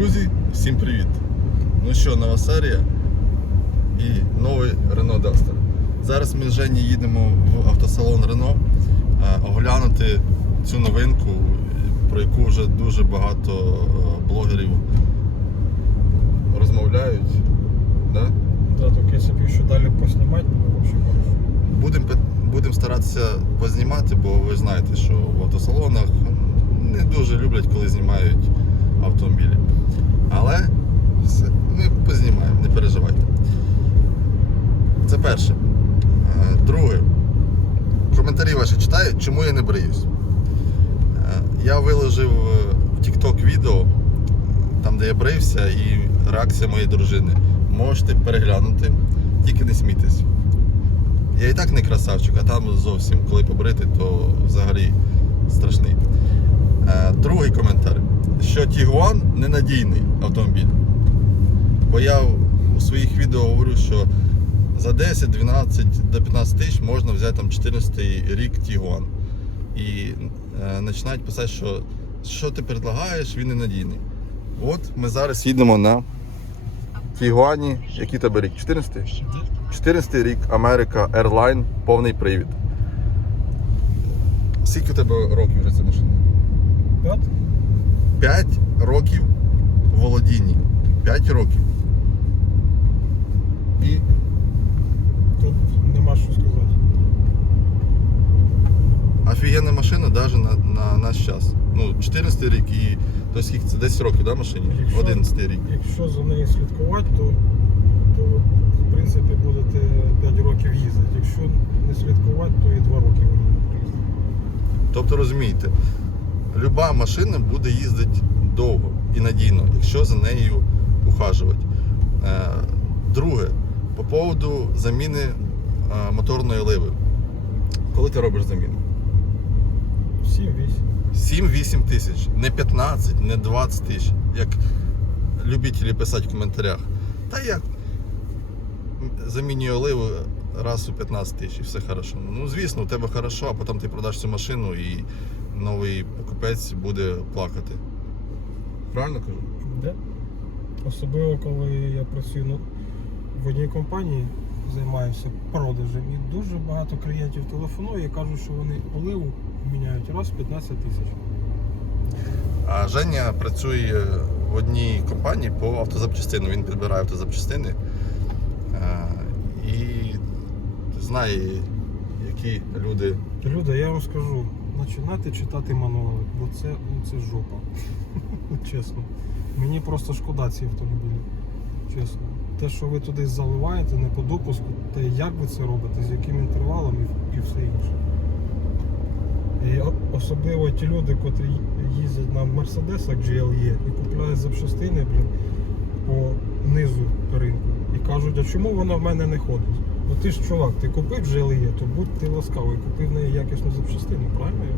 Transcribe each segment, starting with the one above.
Друзі, всім привіт! Ну що, нова серія і новий Renault Duster. Зараз ми з Жені їдемо в автосалон Renault е, оглянути цю новинку, про яку вже дуже багато е, блогерів розмовляють. Да? Да, если бы еще дали поснимать, было вообще. Будемо будем старатися познімати, бо ви знаєте, що в автосалонах не дуже люблять, коли знімають автомобілі. Але ми познімаємо, не переживайте. Це перше. Е, Друге. Коментарі ваші читаю, чому я не бриюсь. Е, Я виложив е, в TikTok відео, там де я брився, і реакція моєї дружини. Можете переглянути, тільки не смійтесь. Я і так не красавчик, а там зовсім, коли побрити, то взагалі страшний. Другий коментар. Що Тігуан ненадійний автомобіль. Бо я у своїх відео говорю, що за 10, 12 до 15 тисяч можна взяти там 14 рік Тігуан. І е, починають писати, що що ти предлагаєш, він ненадійний. От ми зараз їдемо на Тігуані. Який тебе рік? 14? 14 рік Америка Airline, повний привід. Скільки у тебе років вже ця машина? Пять? 5 років в володінні. 5 років. І Тут нема що сказати. офігенна машина навіть на, на наш час. Ну, 14 рік і то скільки це 10 років, да, машині? Якщо- 11 рік. Якщо за нею слідкувати, то, то в принципі будете 5 років їздити. Якщо не слідкувати, то і 2 роки вона не приїздить. Тобто розумієте, люба машина буде їздити довго і надійно, якщо за нею ухажувати. Е, Друге, по поводу заміни е, моторної ливи. Коли ти робиш заміну? 7-8. 7-8 тисяч, не 15, не 20 тисяч, як любителі писати в коментарях. Та як замінюю оливу раз у 15 тисяч і все хорошо. Ну, звісно, у тебе хорошо, а потім ти продаш цю машину і новий покупець буде плакати. Правильно кажу? Да? Особливо, коли я працюю ну, в одній компанії, займаюся продажем, і дуже багато клієнтів телефонує і кажуть, що вони оливу міняють раз в 15 тисяч. А Женя працює в одній компанії по автозапчастину. Він підбирає автозапчастини е, і знає, які люди Люда, я вам скажу, починати читати мануали, бо це, ну, це жопа. Чесно. Мені просто шкода ці автомобілі. Чесно. Те, що ви туди заливаєте не по допуску, те як ви це робите, з яким інтервалом і, і все інше. І особливо ті люди, котрі їздять на Мерседесах GLE і купляють запчастини блін, по низу ринку. І кажуть, а чому вона в мене не ходить? Ну ти ж чувак, ти купив GLE, то будь ти ласкавий, купив неї якісну запчастину, правильно я?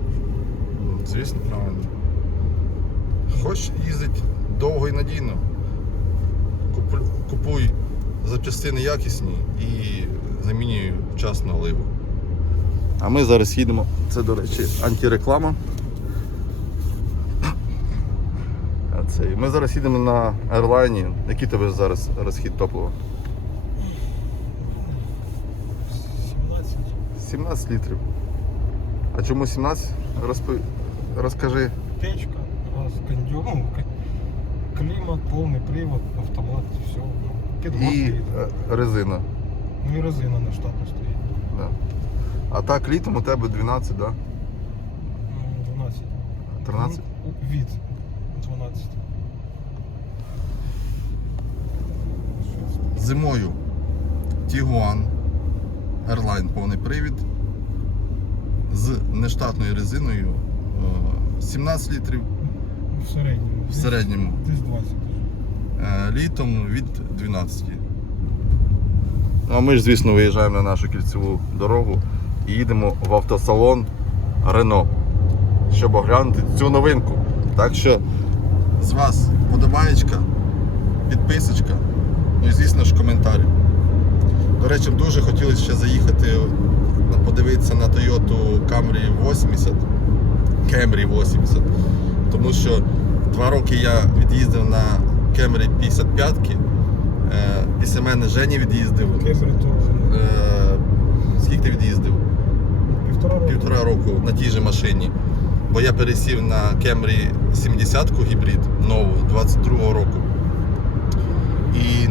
Ну, Звісно, правильно. Хочеш їздити довго і надійно. Купуй запчастини якісні і замінюй вчасно оливу. А ми зараз їдемо. Це, до речі, антиреклама. Ми зараз їдемо на Airline. Який тебе зараз розхід топлива? 17. 17 літрів. А чому 17? Розпи... Розкажи. Печка, раз, кондер, ну, к- повний привод, автомат, все. Ну, І підгорки. е, резина. Ну і резина на штату стоїть. Да. А так літом у тебе 12, да? Ну, 12. 13? Ну, Від 12. Зимою Tiguan Airline повний привід з нештатною резиною е, 17 літрів Ну, В середньому. в середньому. Десь 20. Е, Літом від 12. Ну, а ми ж, звісно, виїжджаємо на нашу кільцеву дорогу і їдемо в автосалон Renault, щоб оглянути цю новинку. Так що з вас подобаєчка, підписочка, ну і звісно ж коментар. До речі, дуже хотілося ще заїхати, подивитися на Toyota Camry 80, Camry 80. Тому що два роки я від'їздив на Camry 55 е, після мене Жені від'їздив. Е, скільки ти від'їздив? півтора року. Півтора року на тій же машині. Бо я пересів на Camry 70 гібрид нову 22-го року. І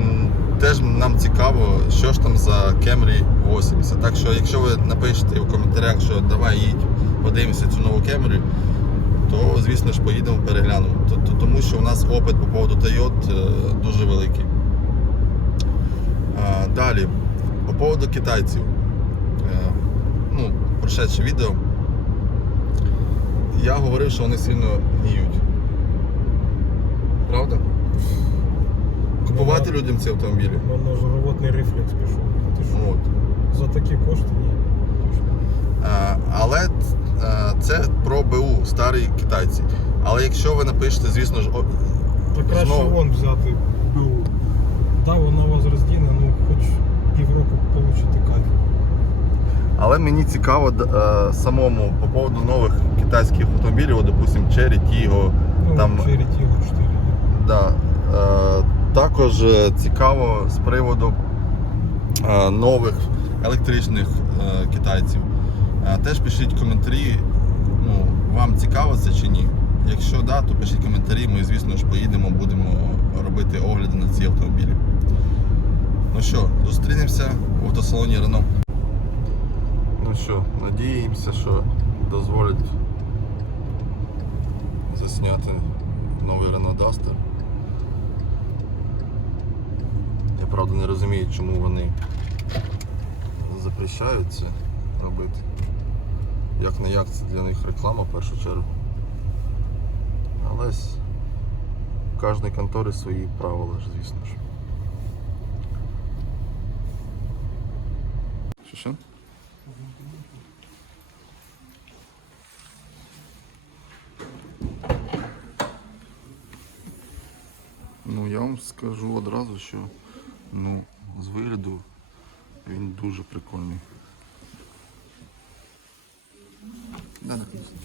теж нам цікаво, що ж там за Camry 80. Так що, якщо ви напишете в коментарях, що давай їдь, подивимося цю нову Camry, то звісно ж поїдемо переглянемо. Тому що у нас опит по поводу Toyota е, дуже великий. Далі, по поводу китайців. Е, Ну, прошедше відео. Я говорив, що вони сильно гніють. Правда? Купувати людям ці автомобілі. У мене ж рвотний рефлекс пішов. Ти що? От. За такі кошти ні. Е, Але е, це про БУ, старі китайці. Але якщо ви напишете, звісно ж, о- Та краще Знову. вон взяти БУ. Да, вона вас роздіне, ну хоч півроку получите кайф. але мені цікаво д- е, самому по поводу нових китайських автомобілів, от, допустим, Cherry, Tiggo, Ну, Там- Cherry Tiggo 4. Да. Е, також е, цікаво з приводу е, нових електричних е, китайців. Теж пишіть коментарі, ну, вам цікаво це чи ні. Якщо да, то пишіть коментарі, ми, звісно ж, поїдемо, будемо робити огляди на ці автомобілі. Ну що, зустрінемося в автосалоні Рено. Ну що, надіємося, що дозволять засняти новий Renault Duster. Я правда не розумію, чому вони запрещають це робити. Як не як це для них реклама в першу чергу. Але з кожної контори свої правила звісно ж. Що що? Ну, я вам скажу одразу, що ну, з вигляду він дуже прикольний. Да, написано.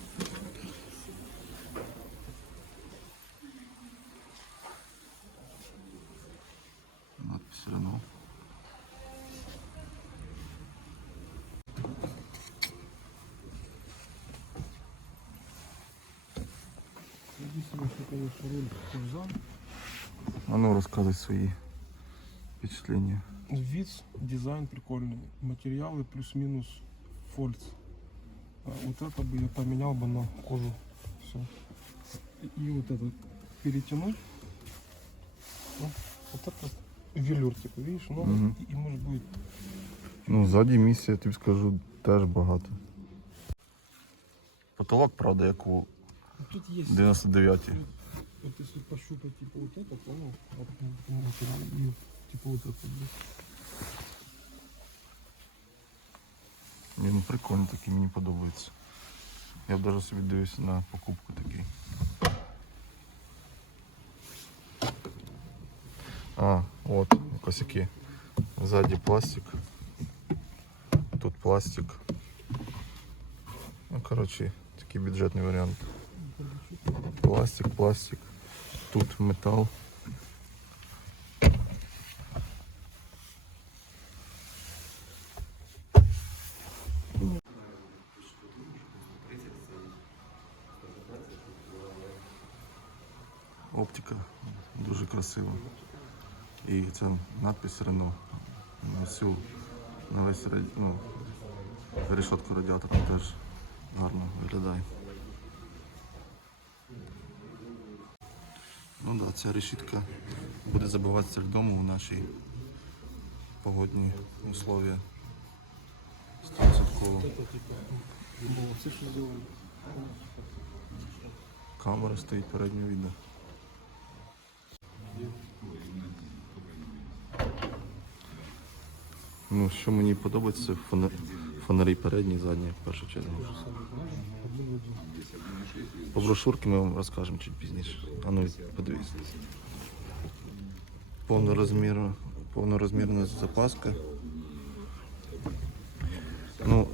Надпись Рено. А ну розказуй свої впечатлення. Вид, дизайн прикольный. Материалы плюс-минус фольц. А Вот это бы я поменял бы на кожу. Все. И вот это перетянуть. Ну, вот это велюр, типа, видишь? Ну, Мгм. и, и может будет Ну, ззаді місця, я тобі скажу, теж багато. Потолок, правда, як у Ну, Тут есть 99-й. Вот если пощупать типа вот это, понял? Вот, ну, ну, материал, и типа вот это. да. Ні, ну прикольно такий, мені подобається. Я б навіть собі дивився на покупку такий. А, от, косяки. Ззаді пластик. Тут пластик. Ну, коротше, такий бюджетний варіант. Пластик, пластик. Тут метал. Оптика дуже красива. І це надпис Рено. На всю, на весь ну, решетку радіатора теж гарно виглядає. Ну так, да, ця решітка буде забиватися льдом у наші погодні условия. 100%. О, все что сделали. Камера стоїть переднього відео. Ну, що мені подобається, це фона- фонарі передні задні, в першу чергу. По брошурки ми вам розкажемо чуть пізніше. А ну подивіться. Повнорозмірна, запаска. Ну,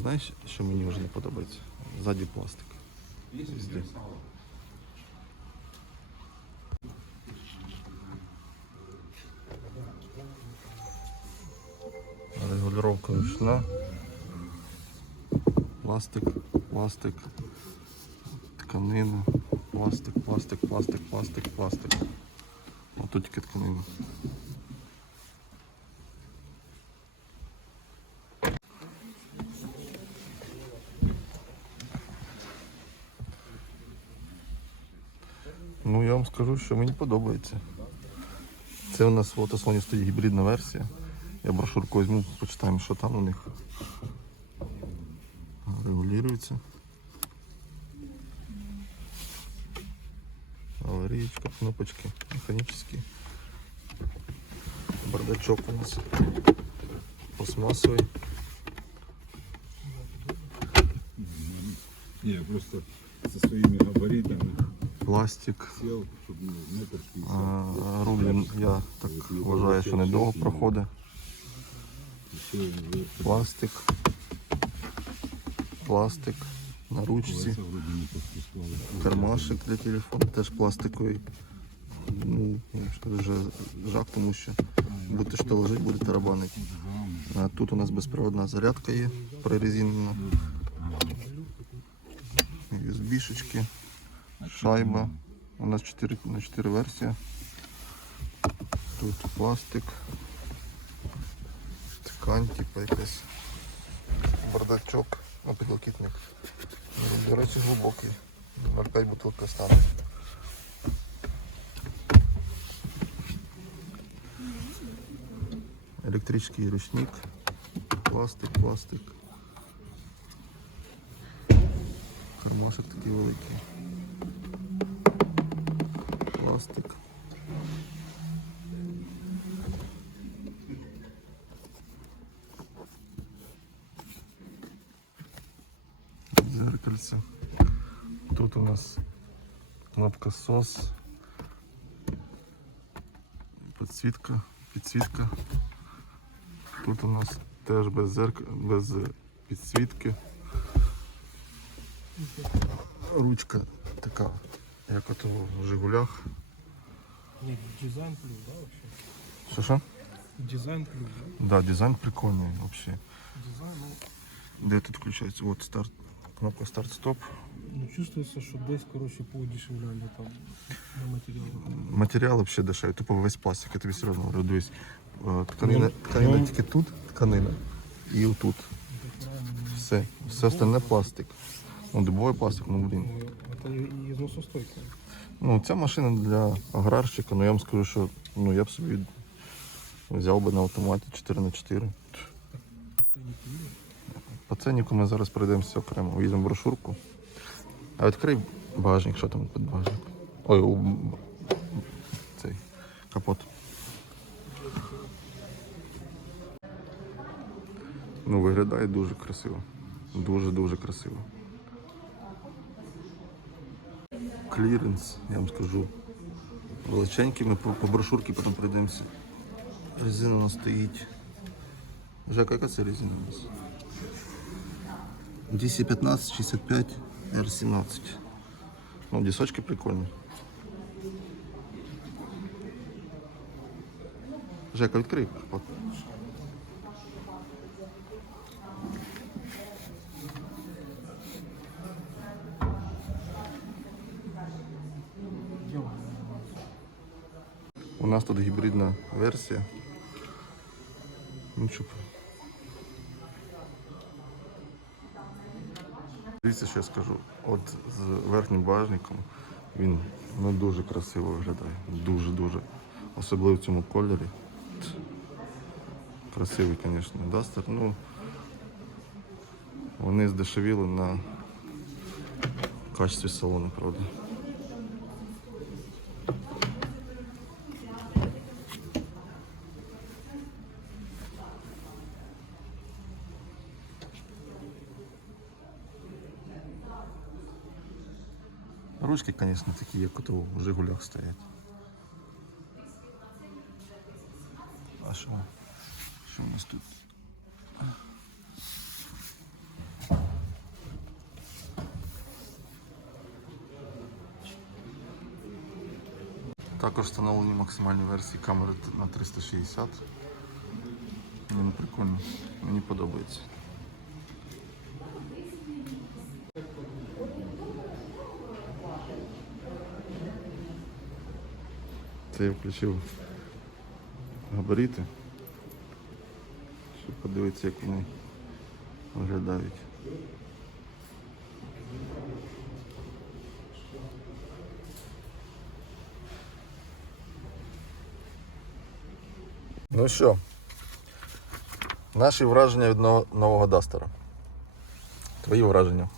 знаєш, що мені вже не подобається? Ззаді пластик. Везде. Ручка. Пластик, пластик, тканина, пластик, пластик, пластик, пластик, пластик. А тут тільки тканина. Ну я вам скажу, що мені подобається. Це у нас в автосалоні стоїть гібридна версія. Я брошурку візьму, почитаємо, що там у них. Регулюється. Аварієчка, кнопочки, механічні. Бардачок у нас пластмасовий. Не, я просто со своими габаритами Пластик. сел, чтобы ну, метр пятьдесят. А, Руль я так вважаю, що недовго проходить. Пластик. Пластик. На ручці. Кармашик для телефону теж пластиковий. Ну, дуже жах, тому що будете що лежить, буде тарабанити. А тут у нас безпроводна зарядка є прорезинена. USB-шечки, шайба. У нас 4 на 4 версії. Тут пластик. Ткань, типу якась. Бардачок, ну, підлокітник. До речі, глибокий. 0,5 бутилка стане. Електричний ручник. Пластик, пластик. Кармашек такий великий. Пластик. Зеркальце. Тут у нас SOS. Підсвітка, підсвітка. Тут у нас теж без зерк... без підсвітки. Ручка така, як от у Жигулях. Ні, дизайн плюс, да, вообще? Що що? Дизайн плюс, да? Да, дизайн прикольний взагалі. Дизайн, ну, Де тут включається? От старт. Кнопка старт-стоп. Ну чувствуется, що десь, короче, подешевляли там на матеріалах. Матеріал взагалі дешевий, тупо весь пластик, я тобі серйозно говорю, дивись. Е, Тканина, Ну, тканина ну. тільки тут, тканина. І отут. Все. Все остальне пластик. Ну, дубовий пластик, ну блін. Ну, это зносостойко. Ну, ця машина для аграрщика, ну я вам скажу, що ну, я б собі взяв би на автоматі 4х4. По ценнику ми зараз пройдемося окремо, візьмемо брошурку. А відкрий багажник, що там під багажник. Ой, у цей капот. Ну, виглядає дуже красиво. Дуже-дуже красиво. Кліренс, я вам скажу. Величенький, ми по, по брошурці потім пройдемося. Резина у нас стоїть. Жека, яка це резина у нас? DC15, 65, R17. Ну, дісочки прикольні. Жека, відкрий. У нас тут гібридна версія. Ну, щоб... Дивіться, що я скажу. От з верхнім багажником він ну, дуже красиво виглядає. Дуже-дуже. Особливо в цьому кольорі. Красивий, звісно, дастер. Ну, вони здешевіли на качестві салону, правда. Ручки, звісно, такі, як от у Жигулях стоять. А що? Що у нас тут? Також встановлені максимальні версії камери на 360. Ні, ну прикольно. Мені подобається. Це я включив габарити. Щоб подивитися, як вони виглядають. Ну що, наші враження від нового, Дастера. Твої враження.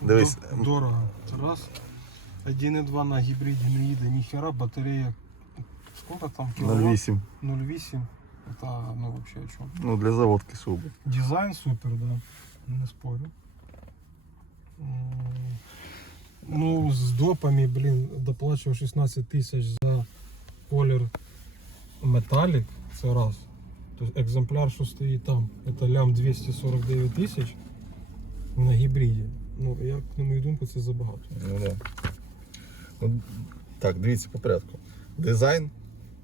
Дивись, Дорого. Це раз. 1,2 на гібриді не їде, ніхера, батарея. Сколько там? кіловат? 0,8. 0,8. Это, ну, вообще о чем? Ну, для заводки суби. Дизайн супер, да. Не спорю. Ну, з допами, блін, доплачував 16 тисяч за колір металік. Це раз. Тобто екземпляр, що стоїть там, це лям 249 тисяч на гібриді. Ну, як на мою думку, це забагато. Ну, да. ну, так, дивіться по порядку. Дизайн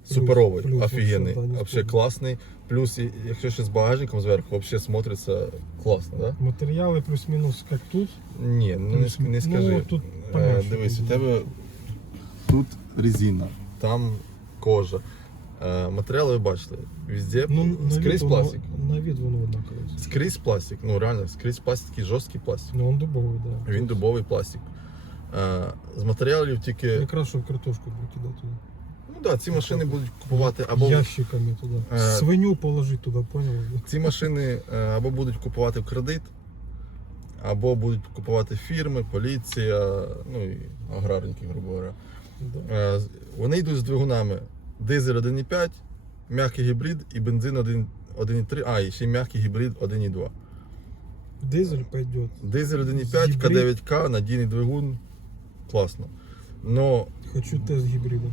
суперовий, плюс офігенний, спорю. класний. Плюс, якщо ще з багажником зверху, вообще смотриться класно, да? Матеріали плюс-мінус як тут. Ні, ну не, не скажи. ну, тут Е, Дивись, у тебе тут резина, там кожа. Е, Матеріали ви бачите. Везде Ну, скрізь пластик. На від воно однакове. Скрізь пластик, ну реально, скрізь пластик, такий жорсткий пластик. Ну, він дубовий, так. Да. Він дубовий пластик. Е, З матеріалів тільки. Якраз щоб картошку викидати туди. Да, ці машини будуть купувати або Ящиками туди. Е, Свиню положить туди, поняв? ці машини е, або будуть купувати в кредит, або будуть купувати фірми, поліція, ну і аграрники, грубо говоря. Да. Е, Вони йдуть з двигунами дизель 1,5, м'який гібрид і бензин 1 1,3, а, і ще м'який гібрид 1,2. Дизель пойдет. Дизель 1,5, Гібрид. К9К, надійний двигун, класно. Но, Хочу тест гібрида.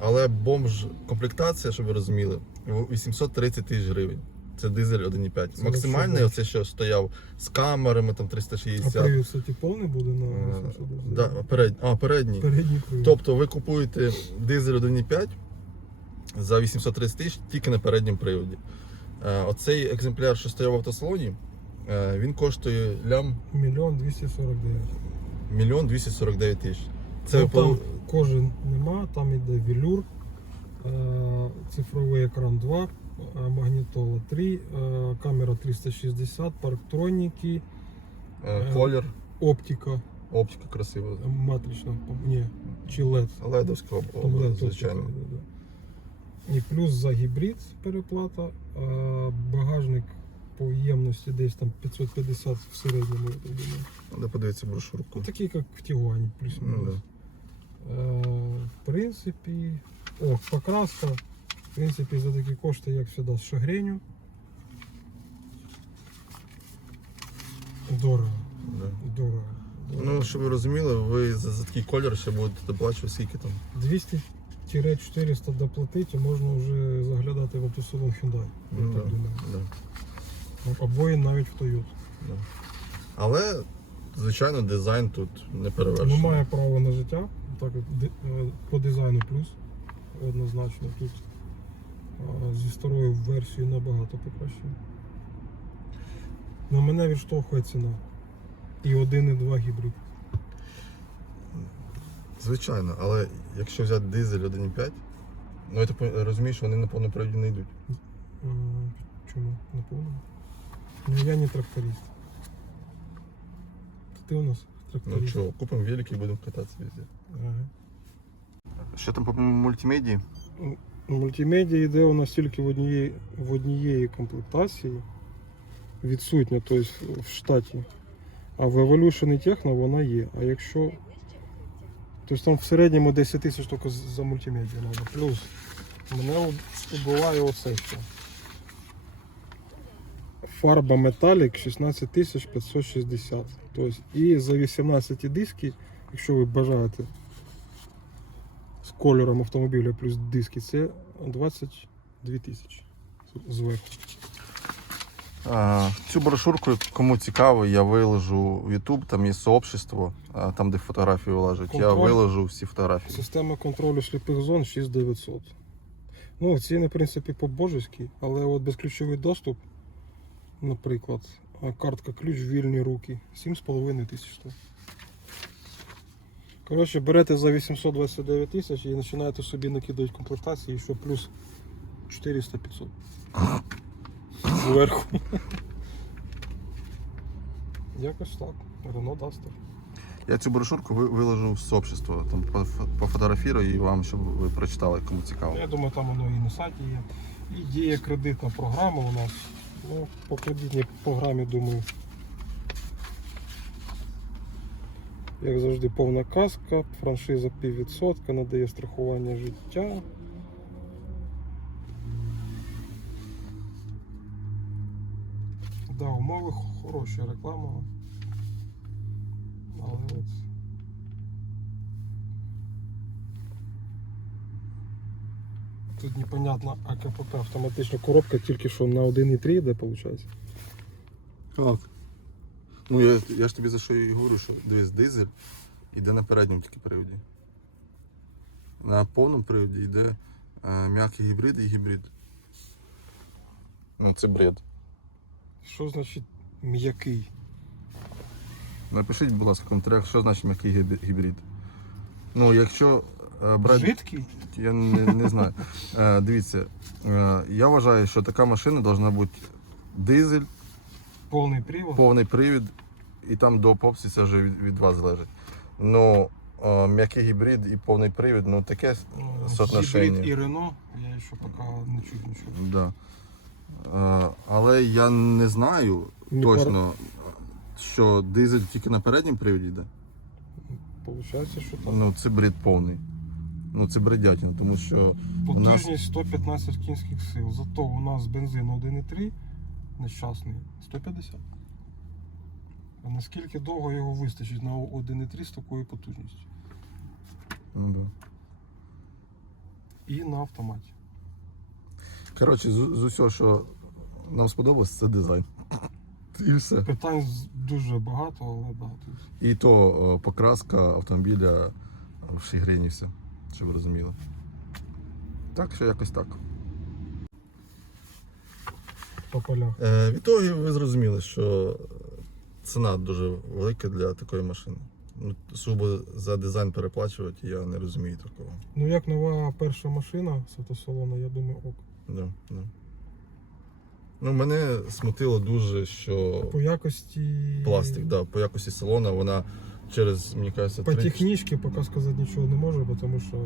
Але бомж комплектація, щоб ви розуміли, 830 тисяч гривень. Це дизель 1,5. Це Максимальний, оце що стояв з камерами, там А 360. привід, кстати, повний буде на Е, 800? да, перед, а, передній. Передній привід. Тобто ви купуєте дизель 1,5 за 830 тисяч тільки на передньому приводі. Е, Оцей екземпляр, що стояв в автосалоні, е, він коштує лям Мільйон 249. мільйон 249 тисяч. Це ну, там кожен нема, там іде велюр, е, цифровий екран 2, е, магнітола 3, е, камера 360, парктроніки, колір, оптика оптика красива. матрична, ні, чи LED. Ледовська LED звичайно. да, да. І плюс за гібрид переплата, багажник по ємності десь там 550 в середньому, я думаю. Треба подивитися брошурку. Ну, такий, як в Тігуані, плюс-мінус. Ну, Е, в принципі, о, покраска. В принципі, за такі кошти, як завжди, з шагреню. Дорого, Да. дорого. Ну, щоб ви розуміли, ви за, за такий колір ще будете доплачувати скільки там. 200-400 доплатити, і можна вже заглядати в автосалон Hyundai. Я Ну, так да, думаю. да. Обоє навіть в Toyota. Да. Але, звичайно, дизайн тут не перевершений. Немає права на життя. Так, е, по дизайну плюс. Однозначно тут зі старою версією набагато покращено. На мене відштовхує ціна. І 1,2 гібрид. Звичайно, але якщо взяти дизель 1,5, ну я що вони на повноприводі не йдуть. Чому? Не повному? Ну я не тракторист. Ти у нас Ну тракторист. що, купимо велик і будемо кататися везде. Ага. Що там по мультимедії? Мультимедіа йде у нас тільки в однієї, в однієї комплектації. Відсутня, тобто в штаті. А в Evolution і Techno вона є. А якщо. Тобто там в середньому 10 тисяч тільки за мультимедіа треба. Плюс мене убиває оце ще. Фарба Metallic 16 560. Тобто і за 18 диски, якщо ви бажаєте з кольором автомобіля плюс диски, це 22 тисячі зверху. Цю брошурку, кому цікаво, я виложу в YouTube, там є сообщество, там де фотографії вилажуть. Я виложу всі фотографії. Система контролю сліпих зон 6900. Ну, ціни, в принципі, по-божеськи, але от безключовий доступ, наприклад, картка ключ в вільні руки. 7,5 тисяч. Коротше, берете за 829 тисяч і починаєте собі накидати комплектації, що плюс 400-500. Зверху. Якось так. Renault Duster. Я цю брошурку виложу в сообщество, там пофотографірую і вам, щоб ви прочитали, кому цікаво. Я думаю, там воно і на сайті є. І діє кредитна програма у нас. Ну, по кредитній програмі, думаю. Як завжди, повна каска, франшиза піввідсотка, надає страхування життя. Да, умови хороші, реклама. Але от. Тут непонятно АКПП, автоматична коробка тільки що на 1.3 йде, виходить. Так. Ну я, я ж тобі за що і говорю, що дивись, дизель йде на передньому тільки приводі. На повному приводі йде е, м'який гібрид і гібрид. Ну, це бред. Що значить м'який? Напишіть, будь ласка, в коментарях, що значить м'який гібрид. Ну, якщо брати. Жидкий? Я не, не знаю. Е, дивіться, е, я вважаю, що така машина повинна бути дизель, Повний привод? повний привід, і там до попсі це вже від, від вас залежить. Ну, е, м'який гібрид і повний привід, ну таке Ну, соотношення. Гібрид і Рено, я ще поки не чуть нічого. Да. Е, але я не знаю Не точно, що дизель тільки на передньому привіді йде. Получається, що так. Ну, це бред повний. Ну, це бредятина, тому що у нас Потужність 115 кінських сил. Зато у нас бензин 1,3 нещасний 150. А наскільки довго його вистачить на 1,3 з такою потужністю? ну, да. І на автоматі. Коротше, з, з усього, що нам сподобалось, це дизайн. І все. Питань дуже багато, але тут І то е, покраска автомобіля в Шігрині все, щоб ви розуміли. Так що якось так. по полях. Е, відтоді ви зрозуміли, що ціна дуже велика для такої машини. Ну, суботу за дизайн переплачувати, я не розумію такого. Ну як нова перша машина з автосалону, я думаю, ок. Да, да. Ну, мене смутило дуже, що По якості. пластик, да, по якості салона вона через, мені кажеться, По три- технічці поки сказати нічого не можу, тому що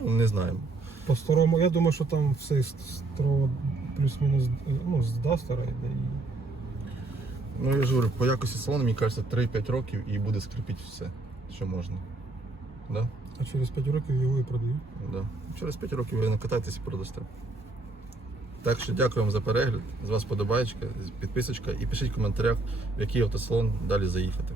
ну, не знаю. по старому, я думаю, що там все з старого плюс-мінус ну, з Дастера йде. І... Ну, я ж говорю, по якості салону, мені кажеться, 3-5 років і буде скрипіти все, що можна. Да? А через 5 років його і продають. Да. Через 5 років ви накатаєтесь і продасте. Так що дякую вам за перегляд. З вас подобаєчка, підписочка і пишіть в коментарях, в який автосалон далі заїхати.